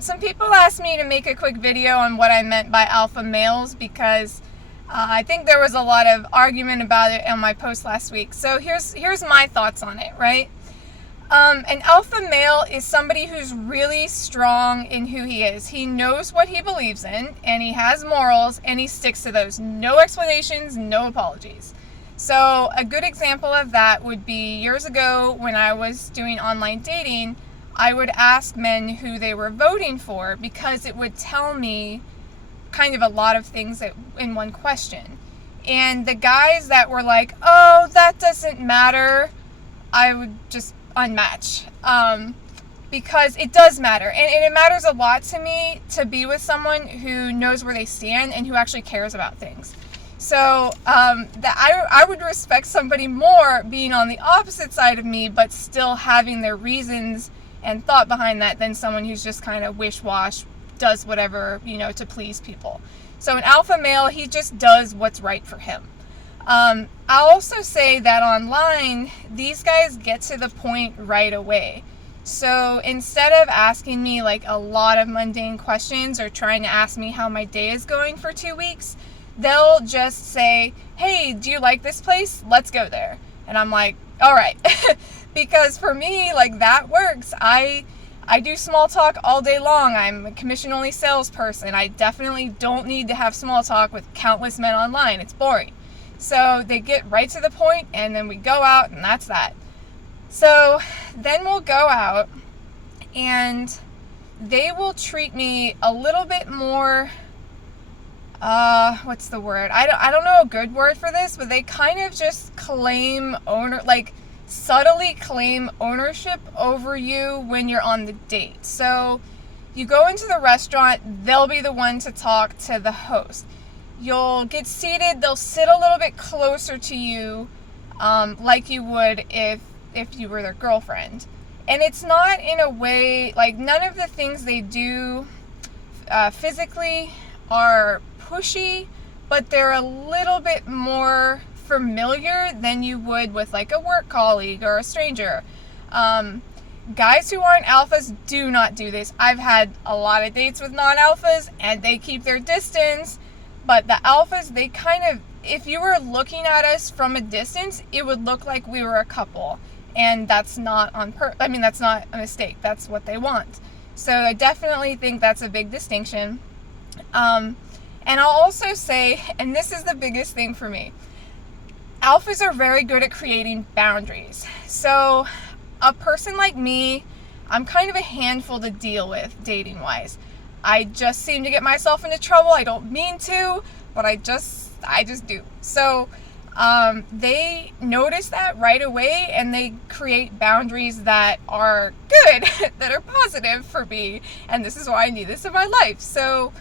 some people asked me to make a quick video on what I meant by alpha males because I think there was a lot of argument about it on my post last week. So here's my thoughts on it, right? An alpha male is somebody who's really strong in who he is. He knows what he believes in, and he has morals, and he sticks to those. No explanations, no apologies. So a good example of that would be years ago when I was doing online dating, I would ask men who they were voting for because it would tell me kind of a lot of things in one question. And the guys that were like, oh, that doesn't matter, I would just unmatch, because it does matter, and it matters a lot to me to be with someone who knows where they stand and who actually cares about things. So I would respect somebody more being on the opposite side of me but still having their reasons and thought behind that than someone who's just kind of wish-wash, does whatever, to please people. So an alpha male, he just does what's right for him. I'll also say that online, these guys get to the point right away. So instead of asking me like a lot of mundane questions or trying to ask me how my day is going for 2 weeks, they'll just say, hey, do you like this place? Let's go there. And I'm like, all right. Because for me, like, that works. I do small talk all day long. I'm a commission-only salesperson. I definitely don't need to have small talk with countless men online. It's boring. So they get right to the point, and then we go out, and that's that. So then we'll go out, and they will treat me a little bit more, what's the word? I don't know a good word for this, but they kind of just subtly claim ownership over you when you're on the date. So you go into the restaurant, they'll be the one to talk to the host. You'll get seated, they'll sit a little bit closer to you, like you would if you were their girlfriend. And it's not in a way, like, none of the things they do physically are pushy, but they're a little bit more familiar than you would with like a work colleague or a stranger. Guys who aren't alphas do not do this. I've had a lot of dates with non-alphas, and they keep their distance. But the alphas, they kind of, if you were looking at us from a distance, it would look like we were a couple. And that's not that's not a mistake. That's what they want. So I definitely think that's a big distinction. And I'll also say, and this is the biggest thing for me, alphas are very good at creating boundaries. So a person like me, I'm kind of a handful to deal with dating-wise. I just seem to get myself into trouble. I don't mean to, but I just do. So they notice that right away, and they create boundaries that are good, that are positive for me, and this is why I need this in my life. So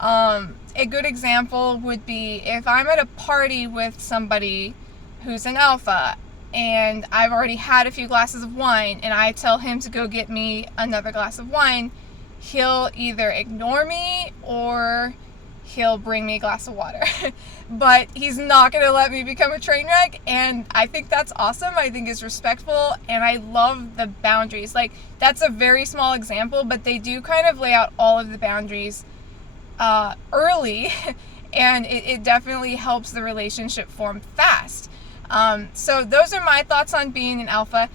a good example would be if I'm at a party with somebody who's an alpha, and I've already had a few glasses of wine, and I tell him to go get me another glass of wine, he'll either ignore me or he'll bring me a glass of water. But he's not going to let me become a train wreck, and I think that's awesome. I think it's respectful, and I love the boundaries. Like, that's a very small example, but they do kind of lay out all of the boundaries early, and it definitely helps the relationship form fast. So those are my thoughts on being an alpha.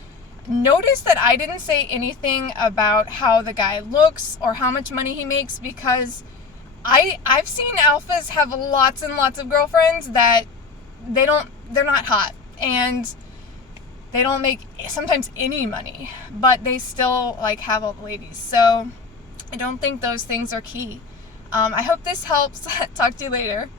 Notice that I didn't say anything about how the guy looks or how much money he makes, because I've seen alphas have lots and lots of girlfriends that they're not hot, and they don't make sometimes any money, but they still like have all the ladies. So I don't think those things are key. I hope this helps. Talk to you later.